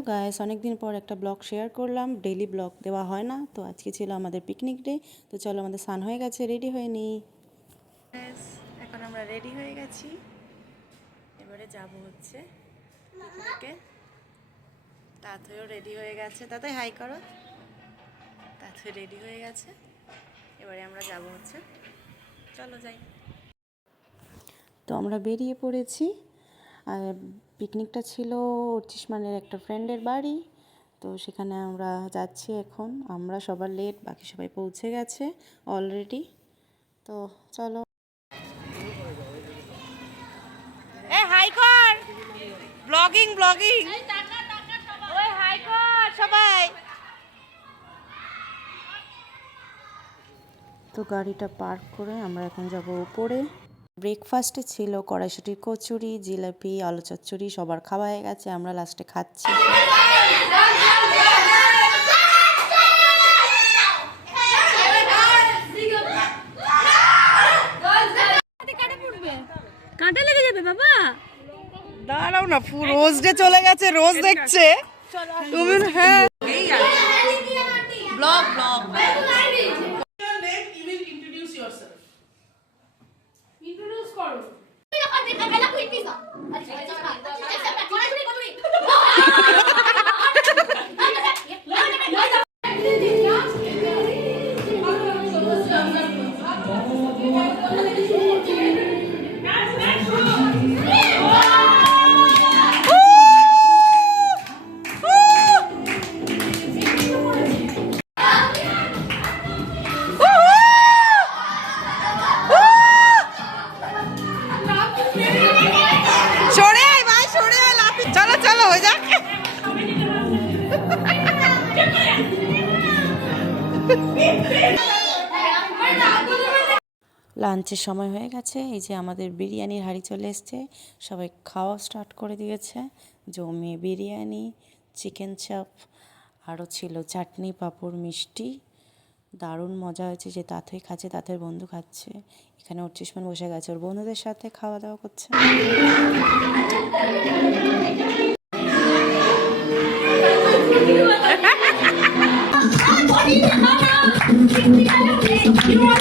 Hello guys অনেকদিন পর একটা ব্লগ শেয়ার করলাম। ডেইলি ব্লগ দেওয়া হয় না তো আজকে ছিল আমাদের পিকনিক ডে তো চলো আমাদের সান হয়ে গেছে রেডি হয়ে নিই এখন আমরা রেডি হয়ে গেছি। এবারে যাব হচ্ছে পিকনিকে তাতেও রেডি হয়ে গেছে। তাতে হাই করো। তাতে রেডি হয়ে গেছে। এবারে আমরা যাব হচ্ছে। চলো যাই। তো আমরা বেরিয়ে পড়েছি। পিকনিকটা ছিল মানের একটা ফ্রেন্ডের বাড়ি তো সেখানে আমরা যাচ্ছি এখন। আমরা সবার লেট বাকি সবাই পৌঁছে গেছে অলরেডি তো চলো। হাই কর! ব্লগিং ব্লগিং ওই হাই কর সবাই! তো গাড়িটা পার্ক করে আমরা এখন যাব উপরে। ব্রেকফাস্টে ছিল কড়াইশুটির কচুরি জিলাপি আলু চচ্চড়ি সবার খাওয়া হয়ে গেছে আমরা লাস্টে খাচ্ছি। কাঁটা লেগে যাবে বাবা। দাঁড়াও না রোজ ডে চলে গেছে রোজ দেখছে। তুমি হ্যাঁ। লাঞ্চের সময় হয়ে গেছে, এই যে আমাদের বিরিয়ানির হাড়ি চলে এসছে, সবাই খাওয়া স্টার্ট করে দিয়েছে জমিয়ে বিরিয়ানি চিকেন চাপ আরও ছিল চাটনি, পাঁপড়, মিষ্টি, দারুণ মজা হয়েছে যে তাঁতই খাচ্ছে তাঁতের বন্ধু খাচ্ছে, এখানে ওর চিসমান বসে গেছে, ওর বন্ধুদের সাথে খাওয়া দাওয়া করছে।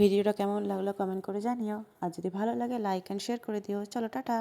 ভিডিওটা কেমন লাগল কমেন্ট করে জানিও। আর যদি ভালো লাগে লাইক অ্যান্ড শেয়ার করে দিও। চলো, টাটা।